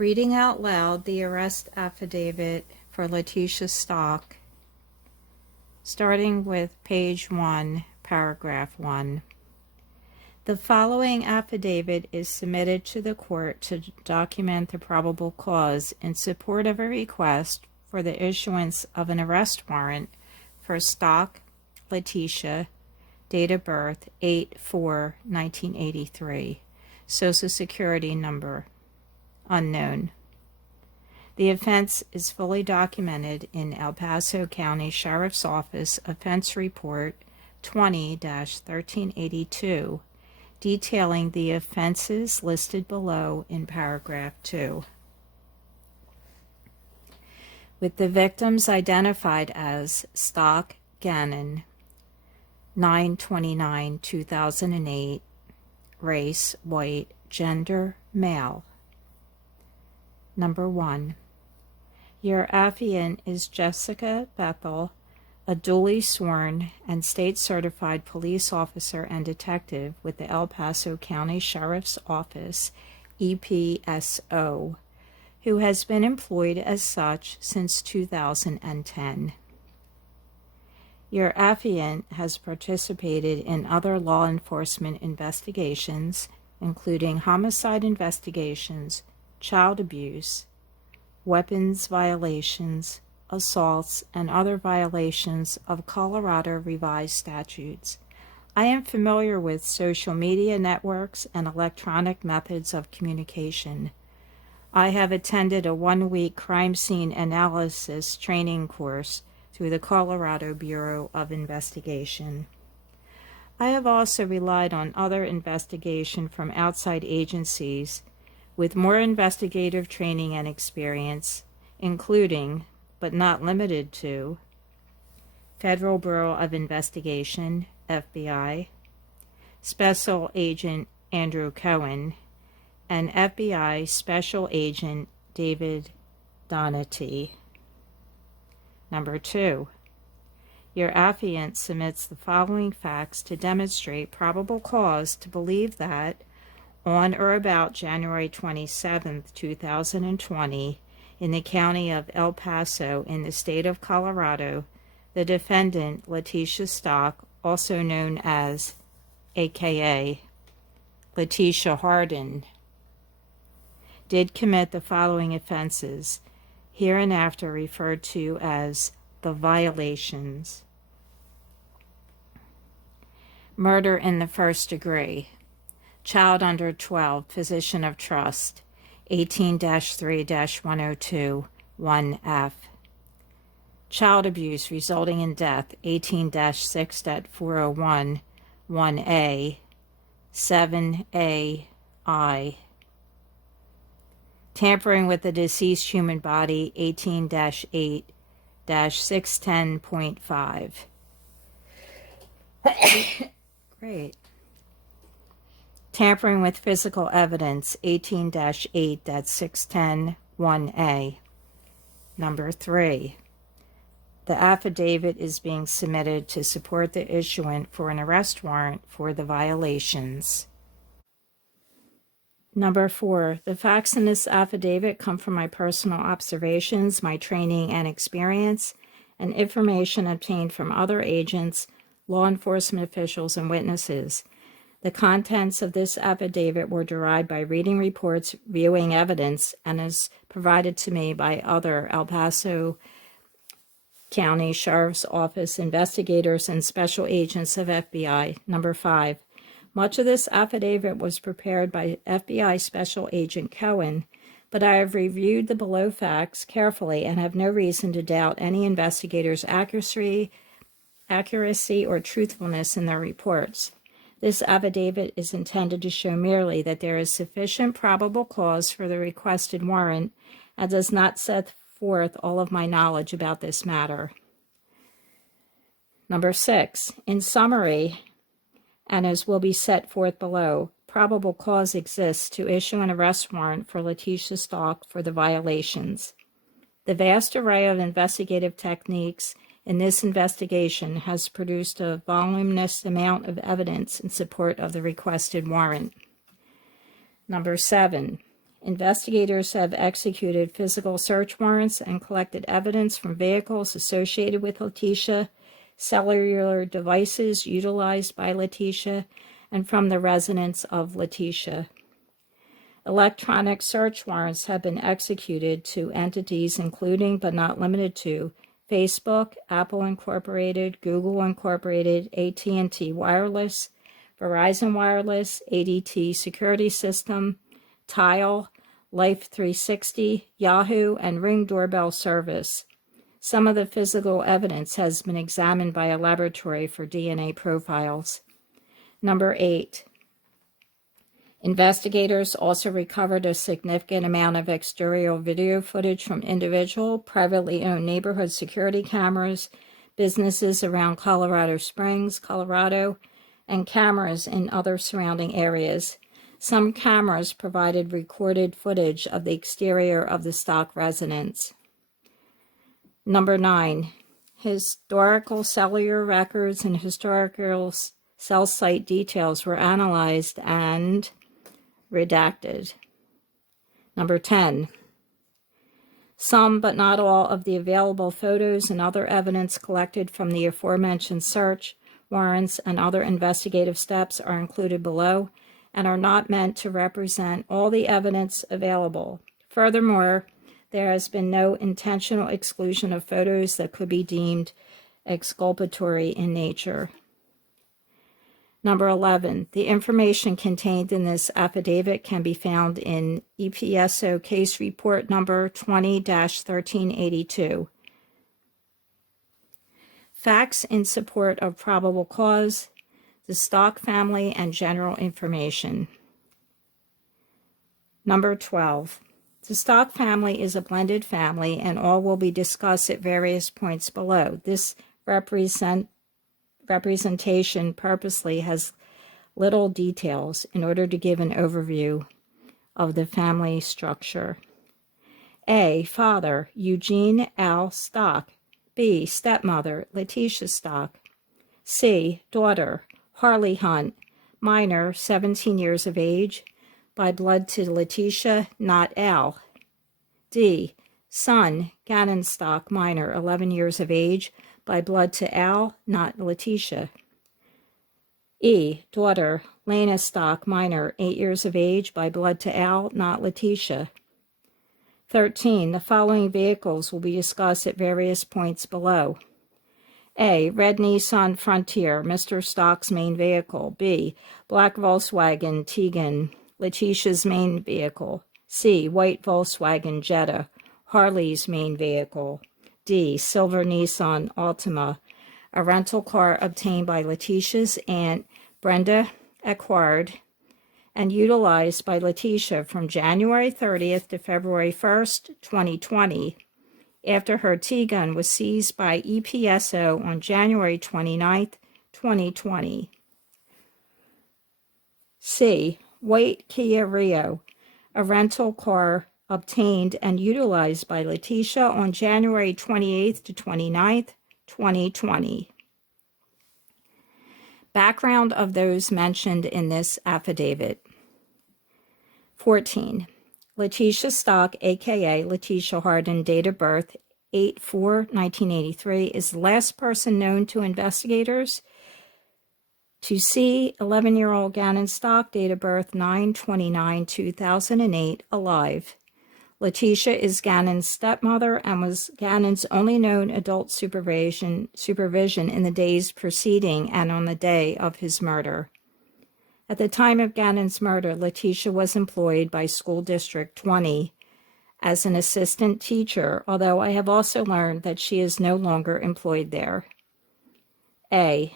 Reading out loud the arrest affidavit for Letecia Stauch, starting with page 1, paragraph 1. The following affidavit is submitted to the court to document the probable cause in support of a request for the issuance of an arrest warrant for Stauch Letecia, date of birth 8/4/1983, Social Security number unknown. The offense is fully documented in El Paso County Sheriff's Office Offense Report 20-1382, detailing the offenses listed below in paragraph 2. With the victims identified as Stauch Gannon, 9/29/2008, race white, gender male. Number 1. Your affiant is Jessica Bethel, a duly sworn and state-certified police officer and detective with the El Paso County Sheriff's Office, EPSO, who has been employed as such since 2010. Your affiant has participated in other law enforcement investigations, including homicide investigations, child abuse, weapons violations, assaults, and other violations of Colorado revised statutes. I am familiar with social media networks and electronic methods of communication. I have attended a 1-week crime scene analysis training course through the Colorado Bureau of Investigation. I have also relied on other investigation from outside agencies with more investigative training and experience, including, but not limited to, Federal Bureau of Investigation, FBI, Special Agent Andrew Cohen, and FBI Special Agent David Donati. Number 2. Your affiant submits the following facts to demonstrate probable cause to believe that on or about January 27, 2020, in the county of El Paso in the state of Colorado, the defendant, Letecia Stauch, also known as AKA Letecia Harden, did commit the following offenses, hereinafter referred to as the violations. Murder in the first degree. Child under 12, position of trust, 18-3-102, 1F. Child abuse resulting in death, 18-6-401, 1A, 7AI. Tampering with the deceased human body, 18-8-610.5. Great. Tampering with physical evidence, 18-8-610, 1A. Number 3. The affidavit is being submitted to support the issuance for an arrest warrant for the violations. Number 4. The facts in this affidavit come from my personal observations, my training and experience, and information obtained from other agents, law enforcement officials, and witnesses. The contents of this affidavit were derived by reading reports, viewing evidence, and is provided to me by other El Paso County Sheriff's Office investigators and special agents of FBI. Number 5. Much of this affidavit was prepared by FBI Special Agent Cohen, but I have reviewed the below facts carefully and have no reason to doubt any investigator's accuracy or truthfulness in their reports. This affidavit is intended to show merely that there is sufficient probable cause for the requested warrant and does not set forth all of my knowledge about this matter. Number 6. In summary, and as will be set forth below, probable cause exists to issue an arrest warrant for Letecia Stauch for the violations. The vast array of investigative techniques in this investigation has produced a voluminous amount of evidence in support of the requested warrant. Number 7. Investigators have executed physical search warrants and collected evidence from vehicles associated with Letecia, cellular devices utilized by Letecia, and from the residence of Letecia. Electronic search warrants have been executed to entities including but not limited to Facebook, Apple Incorporated, Google Incorporated, AT&T Wireless, Verizon Wireless, ADT Security System, Tile, Life 360, Yahoo, and Ring Doorbell Service. Some of the physical evidence has been examined by a laboratory for DNA profiles. Number 8. Investigators also recovered a significant amount of exterior video footage from individual, privately owned neighborhood security cameras, businesses around Colorado Springs, Colorado, and cameras in other surrounding areas. Some cameras provided recorded footage of the exterior of the Stauch residence. Number 9. Historical cellular records and historical cell site details were analyzed and redacted. Number 10. Some, but not all, of the available photos and other evidence collected from the aforementioned search warrants and other investigative steps are included below and are not meant to represent all the evidence available. Furthermore, there has been no intentional exclusion of photos that could be deemed exculpatory in nature. Number 11, the information contained in this affidavit can be found in EPSO case report number 20-1382. Facts in support of probable cause, the Stauch family, and general information. Number 12, the Stauch family is a blended family, and all will be discussed at various points below. This representation purposely has little details in order to give an overview of the family structure. A. Father, Eugene L. Stauch. B. Stepmother, Letecia Stauch. C. Daughter, Harley Hunt, minor, 17 years of age, by blood to Letecia, not Al. D. Son, Gannon Stauch, minor, 11 years of age, by blood to Al, not Letecia. E. Daughter, Lena Stauch, minor, 8 years of age, by blood to Al, not Letecia. 13. The following vehicles will be discussed at various points below. A. Red Nissan Frontier, Mr. Stauch's main vehicle. B. Black Volkswagen Tiguan, Letecia's main vehicle. C. White Volkswagen Jetta, Harley's main vehicle. D. Silver Nissan Altima, a rental car obtained by Letecia's aunt Brenda, acquired and utilized by Letecia from January 30th to February 1st, 2020, after her Tiguan was seized by EPSO on January 29th, 2020. C. White Kia Rio, a rental car obtained and utilized by Letecia on January 28th to 29th, 2020. Background of those mentioned in this affidavit. 14. Letecia Stauch, a.k.a. Letecia Hardin, date of birth 8/4/1983, is the last person known to investigators to see 11-year-old Gannon Stauch, date of birth 9/29/2008, alive. Letecia is Gannon's stepmother and was Gannon's only known adult supervision in the days preceding and on the day of his murder. At the time of Gannon's murder, Letecia was employed by School District 20 as an assistant teacher, although I have also learned that she is no longer employed there. A.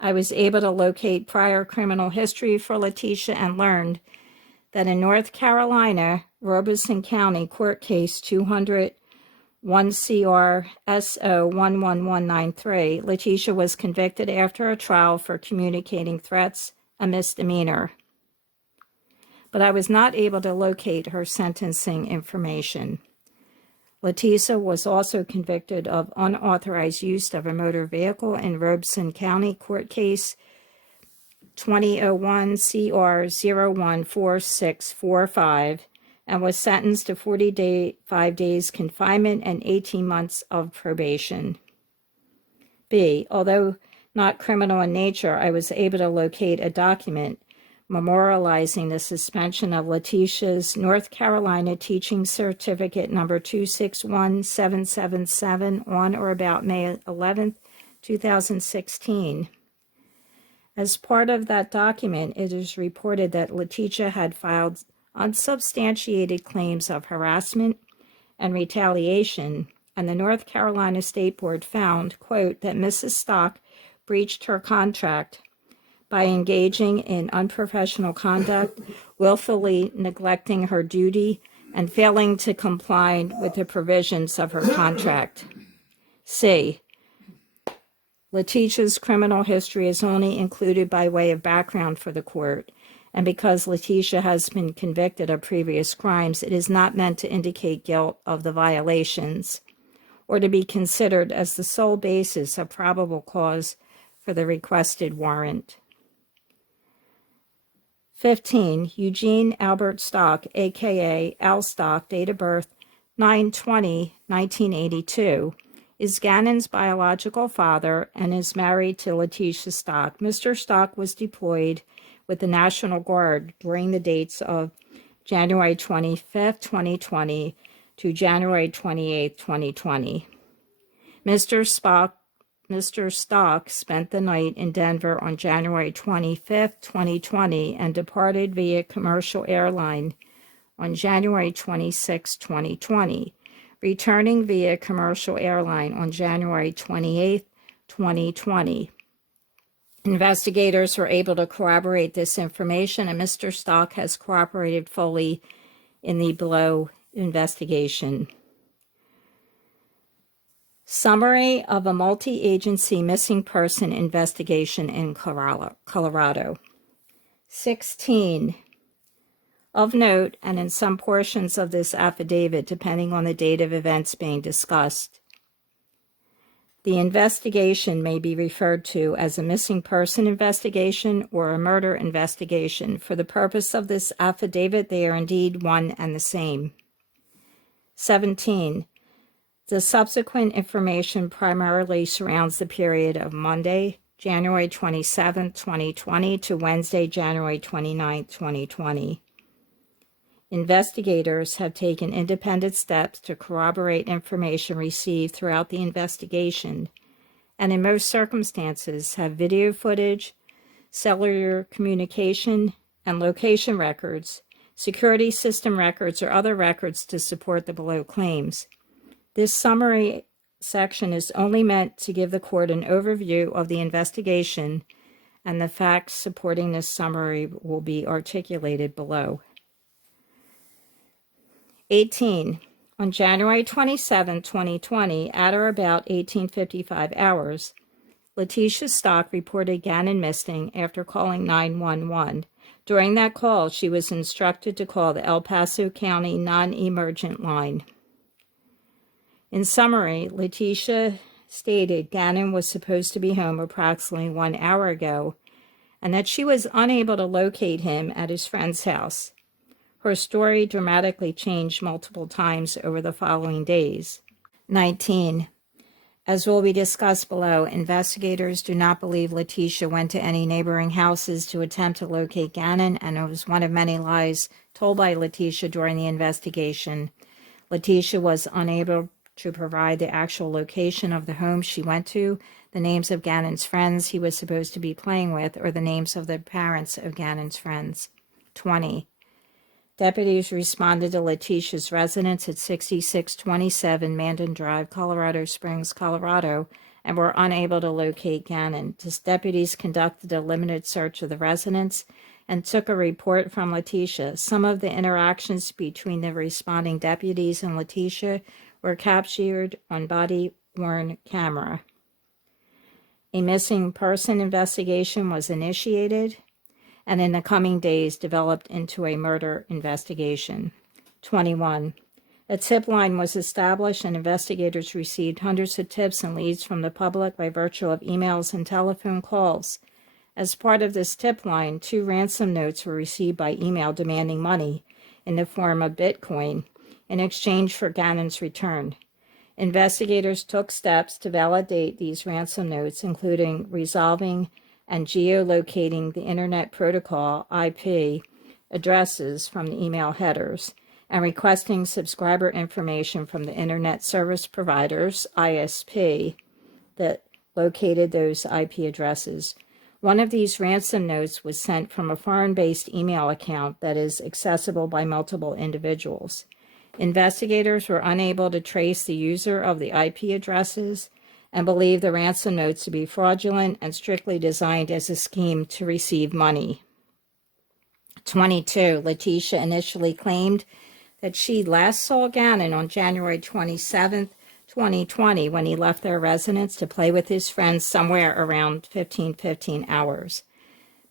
I was able to locate prior criminal history for Letecia and learned that in North Carolina, Robeson County Court Case 201 CR SO 11193, Letecia was convicted after a trial for communicating threats, a misdemeanor. But I was not able to locate her sentencing information. Letecia was also convicted of unauthorized use of a motor vehicle in Robeson County Court Case 2001 CR 014645 and was sentenced to 45 days confinement and 18 months of probation. B. Although not criminal in nature, I was able to locate a document memorializing the suspension of Letecia's North Carolina Teaching Certificate number 261777 on or about May 11, 2016. As part of that document, it is reported that Letecia had filed unsubstantiated claims of harassment and retaliation, and the North Carolina State Board found, quote, that Mrs. Stauch breached her contract by engaging in unprofessional conduct, willfully neglecting her duty, and failing to comply with the provisions of her contract. C. Letecia's criminal history is only included by way of background for the court, and because Letecia has been convicted of previous crimes, it is not meant to indicate guilt of the violations or to be considered as the sole basis of probable cause for the requested warrant. 15. Eugene Albert Stauch, a.k.a. Al Stauch, date of birth 9/20/1982, is Gannon's biological father and is married to Letecia Stauch. Mr. Stauch was deployed with the National Guard during the dates of January 25, 2020 to January 28, 2020. Mr. Stauch spent the night in Denver on January 25, 2020, and departed via commercial airline on January 26, 2020, returning via commercial airline on January 28, 2020. Investigators were able to corroborate this information, and Mr. Stauch has cooperated fully in the below investigation. Summary of a multi-agency missing person investigation in Colorado. 16. Of note, and in some portions of this affidavit, depending on the date of events being discussed, the investigation may be referred to as a missing person investigation or a murder investigation. For the purpose of this affidavit, they are indeed one and the same. 17. The subsequent information primarily surrounds the period of Monday, January 27, 2020 to Wednesday, January 29, 2020. Investigators have taken independent steps to corroborate information received throughout the investigation, and in most circumstances have video footage, cellular communication, and location records, security system records, or other records to support the below claims. This summary section is only meant to give the court an overview of the investigation, and the facts supporting this summary will be articulated below. 18. On January 27, 2020, at or about 1855 hours, Letecia Stauch reported Gannon missing after calling 911. During that call, she was instructed to call the El Paso County non-emergent line. In summary, Letecia stated Gannon was supposed to be home approximately 1 hour ago and that she was unable to locate him at his friend's house. Her story dramatically changed multiple times over the following days. 19. As will be discussed below, investigators do not believe Letecia went to any neighboring houses to attempt to locate Gannon, and it was one of many lies told by Letecia during the investigation. Letecia was unable to provide the actual location of the home she went to, the names of Gannon's friends he was supposed to be playing with, or the names of the parents of Gannon's friends. 20. Deputies responded to Letecia's residence at 6627 Mandan Drive, Colorado Springs, Colorado, and were unable to locate Gannon. The deputies conducted a limited search of the residence and took a report from Letecia. Some of the interactions between the responding deputies and Letecia were captured on body-worn camera. A missing person investigation was initiated, and in the coming days developed into a murder investigation. 21. A tip line was established, and investigators received hundreds of tips and leads from the public by virtue of emails and telephone calls. As part of this tip line, 2 ransom notes were received by email demanding money. in the form of Bitcoin in exchange for Gannon's return. Investigators took steps to validate these ransom notes, including resolving and geolocating the Internet Protocol IP addresses from the email headers and requesting subscriber information from the Internet Service Providers, ISP, that located those IP addresses. One of these ransom notes was sent from a foreign-based email account that is accessible by multiple individuals. Investigators were unable to trace the user of the IP addresses and believe the ransom notes to be fraudulent and strictly designed as a scheme to receive money. 22. Letecia initially claimed that she last saw Gannon on January 27, 2020, when he left their residence to play with his friends somewhere around 15 hours.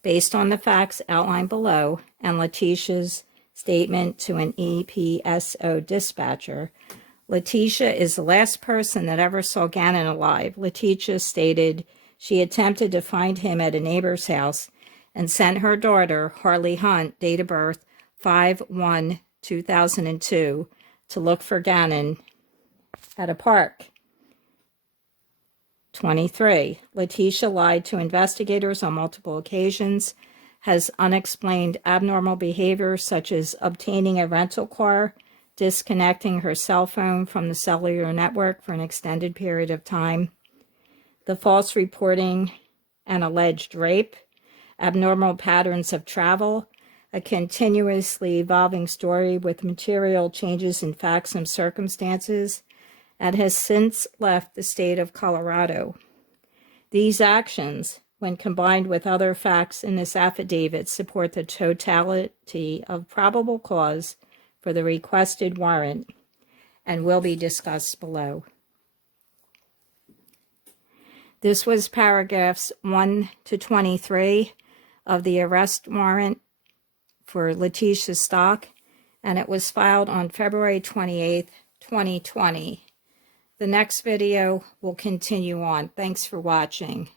Based on the facts outlined below and Letecia's statement to an EPSO dispatcher, Letecia is the last person that ever saw Gannon alive. Letecia stated she attempted to find him at a neighbor's house and sent her daughter, Harley Hunt, date of birth 5/1/2002, to look for Gannon at a park. 23. Letecia lied to investigators on multiple occasions, has unexplained abnormal behavior such as obtaining a rental car, disconnecting her cell phone from the cellular network for an extended period of time, the false reporting and alleged rape, abnormal patterns of travel, a continuously evolving story with material changes in facts and circumstances, and has since left the state of Colorado. These actions, when combined with other facts in this affidavit, support the totality of probable cause for the requested warrant and will be discussed below. This was paragraphs 1 to 23 of the arrest warrant for Letecia Stauch, and it was filed on February 28, 2020. The next video will continue on. Thanks for watching.